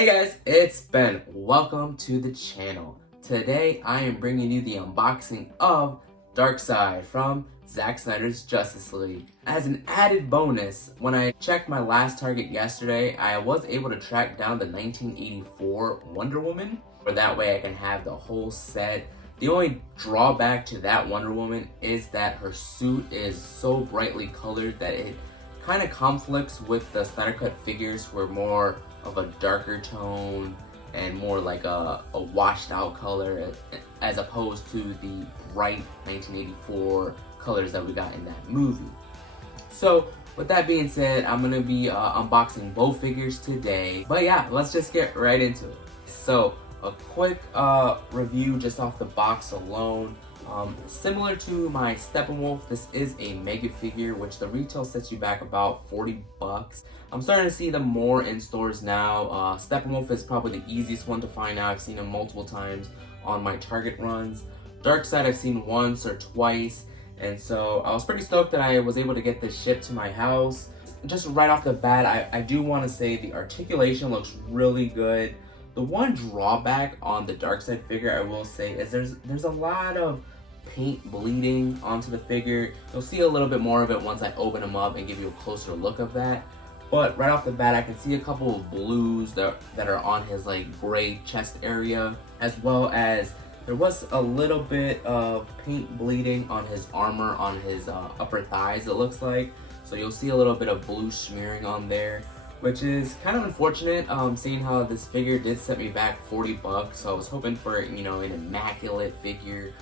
Hey guys, it's Ben. Welcome to the channel. Today I am bringing you the unboxing of Darkseid from Zack Snyder's Justice League. As an added bonus, when I checked my last Target yesterday, I was able to track down the 1984 Wonder Woman, for that way I can have the whole set. The only drawback to that Wonder Woman is that her suit is so brightly colored that it kind of conflicts with the Snyder Cut figures, who are more of a darker tone and more like a washed out color, as opposed to the bright 1984 colors that we got in that movie. So with that being said, I'm gonna be unboxing both figures today. But yeah, let's just get right into it. So a quick review just off the box alone. Similar to my Steppenwolf, this is a mega figure, which the retail sets you back about 40 bucks. I'm starting to see them more in stores now. Steppenwolf is probably the easiest one to find out. I've seen him multiple times on my Target runs. Darkseid I've seen once or twice, and so I was pretty stoked that I was able to get this shipped to my house. Just right off the bat, I do want to say the articulation looks really good. The one drawback on the Darkseid figure, I will say, is there's a lot of paint bleeding onto the figure. You'll see a little bit more of it once I open them up and give you a closer look of that. But right off the bat, I can see a couple of blues that are on his like gray chest area, as well as there was a little bit of paint bleeding on his armor, on his upper thighs, it looks like. So you'll see a little bit of blue smearing on there, which is kind of unfortunate, seeing how this figure did set me back 40 bucks. So I was hoping for, you know, an immaculate figure.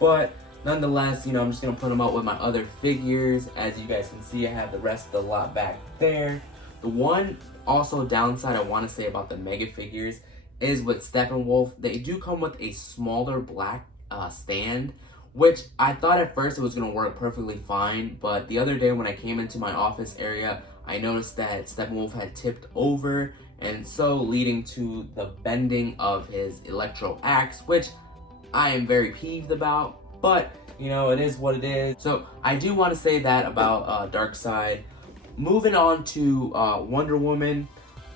But nonetheless, you know, I'm just going to put them out with my other figures. As you guys can see, I have the rest of the lot back there. The one also downside I want to say about the mega figures is with Steppenwolf, they do come with a smaller black stand, which I thought at first it was going to work perfectly fine. But the other day when I came into my office area, I noticed that Steppenwolf had tipped over, and so leading to the bending of his electro axe, which I am very peeved about, but you know, it is what it is. So I do want to say that about Darkseid. Moving on to Wonder Woman,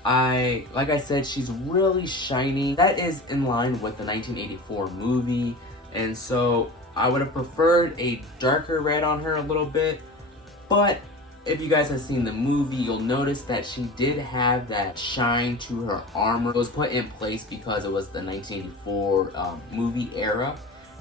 like I said, she's really shiny. That is in line with the 1984 movie, and so I would have preferred a darker red on her a little bit. But if you guys have seen the movie, you'll notice that she did have that shine to her armor. It was put in place because it was the 1984 movie era.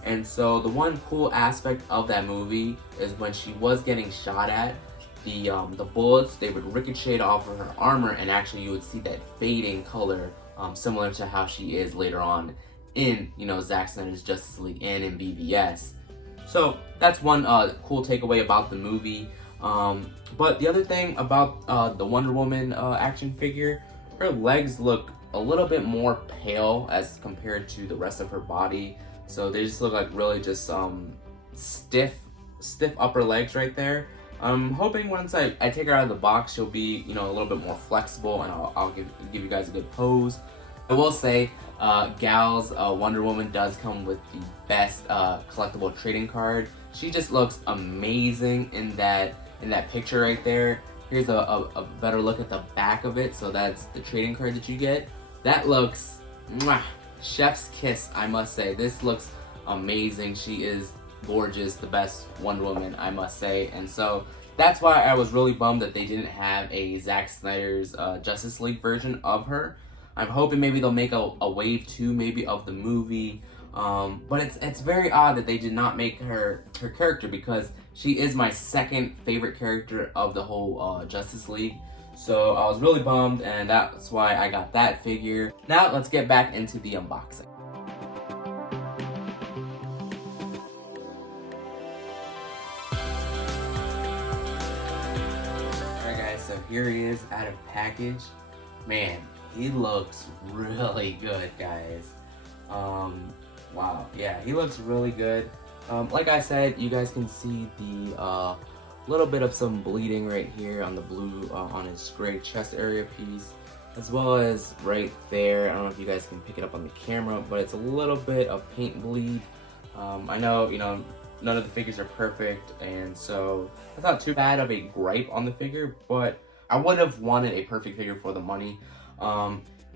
And so the one cool aspect of that movie is when she was getting shot at, the bullets, they would ricochet off of her armor, and actually you would see that fading color, similar to how she is later on in, you know, Zack Snyder's Justice League and in BVS. So that's one cool takeaway about the movie. But the other thing about the Wonder Woman action figure, her legs look a little bit more pale as compared to the rest of her body. So they just look like really just stiff upper legs right there. I'm hoping once I take her out of the box, she'll be, you know, a little bit more flexible, and I'll give you guys a good pose. I will say, Gal's Wonder Woman does come with the best collectible trading card. She just looks amazing in that picture right there. Here's a better look at the back of it. So that's the trading card that you get. That looks mwah, chef's kiss, I must say. This looks amazing. She is gorgeous, the best Wonder Woman, I must say. And so that's why I was really bummed that they didn't have a Zack Snyder's Justice League version of her. I'm hoping maybe they'll make a wave 2 maybe of the movie. But it's very odd that they did not make her character, because she is my second favorite character of the whole Justice League. So I was really bummed, and that's why I got that figure. Now let's get back into the unboxing. Alright guys, so here he is out of package. Man, he looks really good, guys. Wow, yeah, he looks really good. Like I said, you guys can see the little bit of some bleeding right here on the blue on his gray chest area piece, as well as right there. I don't know if you guys can pick it up on the camera, but it's a little bit of paint bleed. I know, you know, none of the figures are perfect, and so that's not too bad of a gripe on the figure, but I would have wanted a perfect figure for the money.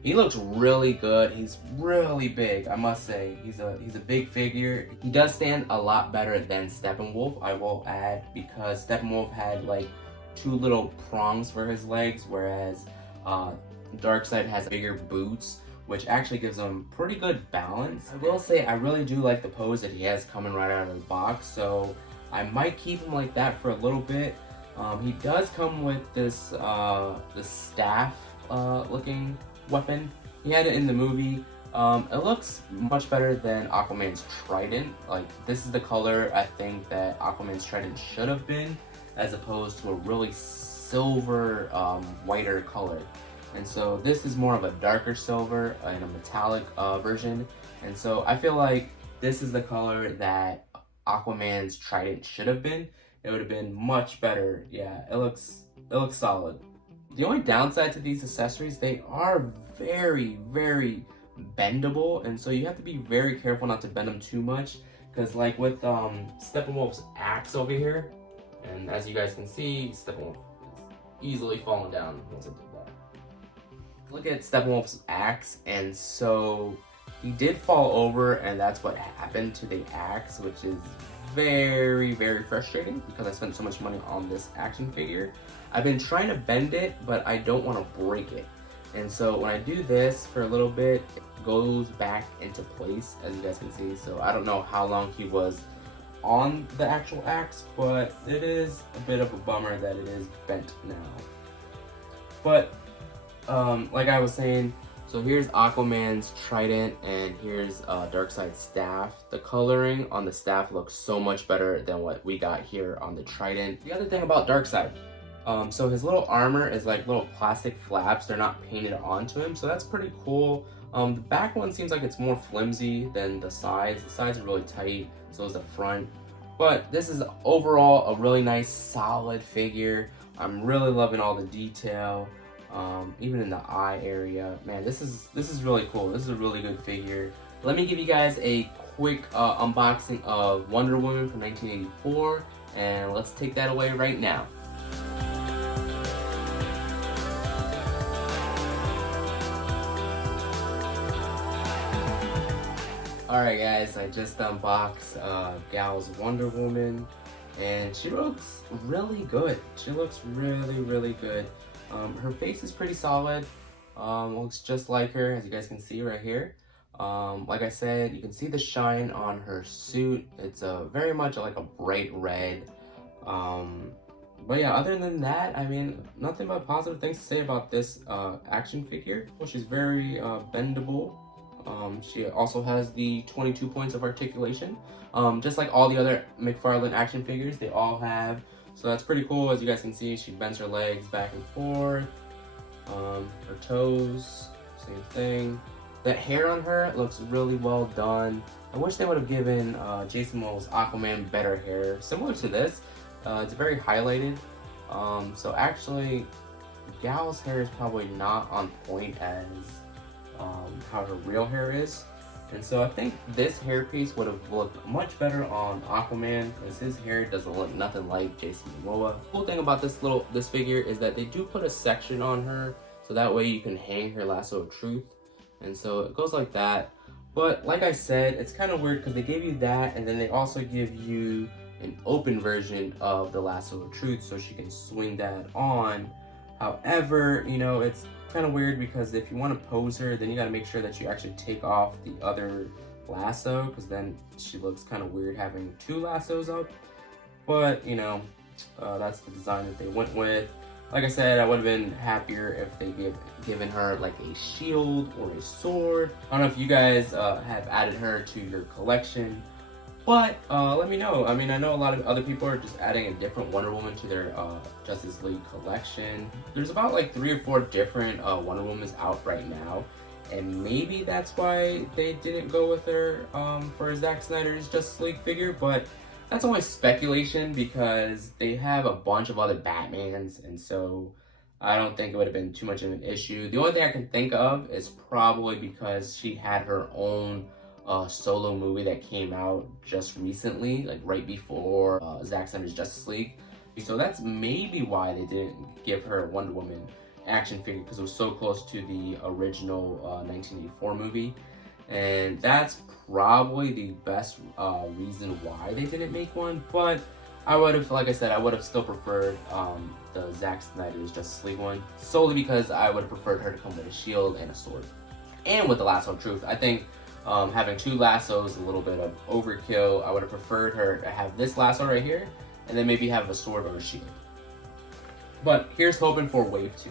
He looks really good. He's really big, I must say. He's a big figure. He does stand a lot better than Steppenwolf, I will add, because Steppenwolf had like 2 little prongs for his legs, whereas Darkseid has bigger boots, which actually gives him pretty good balance. I will say I really do like the pose that he has coming right out of the box, so I might keep him like that for a little bit. He does come with this this staff looking weapon. He had it in the movie. It looks much better than Aquaman's trident. Like, this is the color I think that Aquaman's trident should have been, as opposed to a really silver, whiter color. And so this is more of a darker silver and a metallic version. And so I feel like this is the color that Aquaman's trident should have been. It would have been much better. Yeah, it looks solid. The only downside to these accessories, they are very, very bendable, and so you have to be very careful not to bend them too much, because like with Steppenwolf's axe over here, and as you guys can see, Steppenwolf is easily falling down once I did that. Look at Steppenwolf's axe, and so he did fall over, and that's what happened to the axe, which is very, very frustrating because I spent so much money on this action figure. I've been trying to bend it, but I don't want to break it. And so when I do this for a little bit, it goes back into place, as you guys can see. So I don't know how long he was on the actual axe, but it is a bit of a bummer that it is bent now. But like I was saying, so here's Aquaman's trident, and here's Darkseid's staff. The coloring on the staff looks so much better than what we got here on the trident. The other thing about Darkseid, so his little armor is like little plastic flaps. They're not painted onto him, so that's pretty cool. The back one seems like it's more flimsy than the sides. The sides are really tight, so is the front. But this is overall a really nice, solid figure. I'm really loving all the detail. Even in the eye area, man, this is really cool. This is a really good figure. Let me give you guys a quick unboxing of Wonder Woman from 1984, and let's take that away right now. Alright guys, I just unboxed Gal's Wonder Woman, and she looks really good. She looks really, really good. Her face is pretty solid. Looks just like her, as you guys can see right here. Like I said, you can see the shine on her suit. It's very much like a bright red. But yeah, other than that, I mean, nothing but positive things to say about this action figure. Well, she's very bendable. She also has the 22 points of articulation, just like all the other McFarlane action figures, they all have. So that's pretty cool. As you guys can see, she bends her legs back and forth. Her toes, same thing. The hair on her looks really well done. I wish they would have given Jason Momoa's Aquaman better hair, similar to this. It's very highlighted. So actually, Gal's hair is probably not on point as how her real hair is. And so I think this hairpiece would have looked much better on Aquaman, because his hair doesn't look nothing like Jason Momoa. The cool thing about this figure is that they do put a section on her, so that way you can hang her lasso of truth. And so it goes like that. But like I said, it's kind of weird because they gave you that, and then they also give you an open version of the lasso of truth so she can swing that on. However, you know, it's kind of weird because if you want to pose her, then you got to make sure that you actually take off the other lasso, because then she looks kind of weird having 2 lassos up. But you know, that's the design that they went with. Like I said, I would have been happier if they given her like a shield or a sword. I don't know if you guys have added her to your collection, but let me know. I mean, I know a lot of other people are just adding a different Wonder Woman to their Justice League collection. There's about like 3 or 4 different Wonder Womans out right now, and maybe that's why they didn't go with her for Zack Snyder's Justice League figure, but that's only speculation because they have a bunch of other Batmans, and so I don't think it would have been too much of an issue. The only thing I can think of is probably because she had her own solo movie that came out just recently, like right before Zack Snyder's Justice League. So that's maybe why they didn't give her Wonder Woman. action figure because it was so close to the original 1984 movie. And that's probably the best reason why they didn't make one. But I would have, like I said, I would have still preferred the Zack Snyder's Justice League one, solely because I would have preferred her to come with a shield and a sword. And with the lasso of truth, I think having 2 lassos is a little bit of overkill. I would have preferred her to have this lasso right here, and then maybe have a sword or a shield. But here's hoping for Wave 2.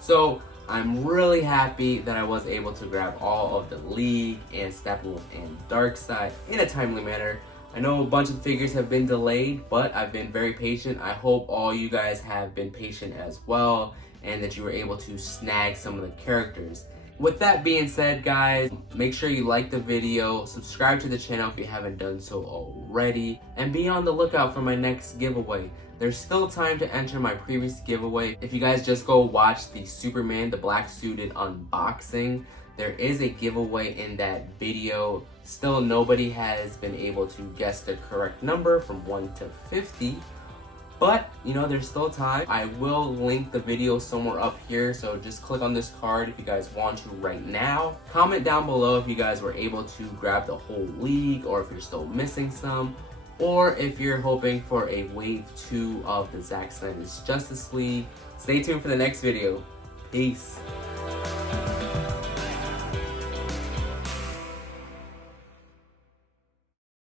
So I'm really happy that I was able to grab all of the League and Steppenwolf and Darkseid in a timely manner. I know a bunch of figures have been delayed, but I've been very patient. I hope all you guys have been patient as well, and that you were able to snag some of the characters. With that being said, guys, make sure you like the video, subscribe to the channel if you haven't done so already, and be on the lookout for my next giveaway. There's still time to enter my previous giveaway. If you guys just go watch the Superman, the black suited unboxing, there is a giveaway in that video. Still, nobody has been able to guess the correct number from 1 to 50. But, you know, there's still time. I will link the video somewhere up here, so just click on this card if you guys want to right now. Comment down below if you guys were able to grab the whole League, or if you're still missing some, or if you're hoping for a Wave 2 of the Zack Snyder's Justice League. Stay tuned for the next video. Peace.